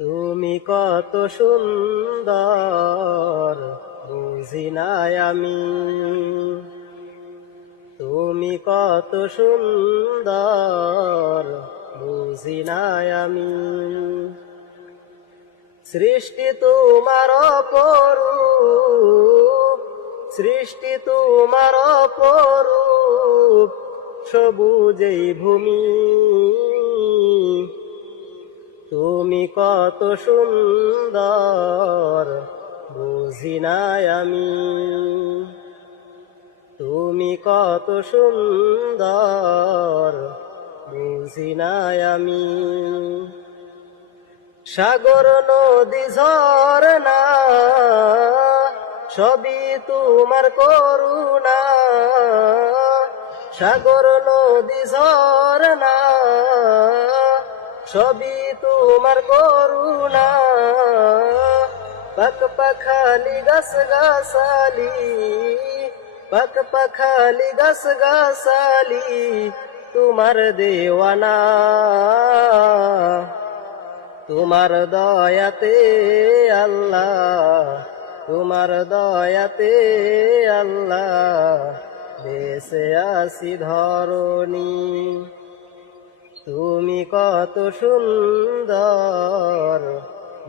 তুমি কত সুন্দর বুঝি নাই আমি, তুমি কত সুন্দর বুঝি নাই আমি। সৃষ্টি তোমার অপরূপ, সৃষ্টি তোমার অপরূপ, সবুজেই ভূমি। তুমি কত সুন্দর বুঝি নাই আমি, তুমি কত সুন্দর বুঝি নাই আমি। সাগর নদী ঝরনা সবই তোমার করুণা, সাগর নদী ঝরনা সবই তোমার করুণা। পাখ পাখালি গাছ গাছালি, পাখ পাখালি গাছ গাছালি তোমার দেওয়ানা। তোমার দয়াতে আল্লাহ, তোমার দয়াতে আল্লাহ বেঁচে আছি ধরণী। তুমি কত সুন্দর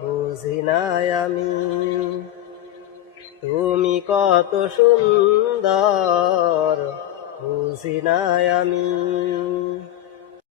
বুঝি নাই আমি, তুমি কত সুন্দর বুঝি নাই আমি।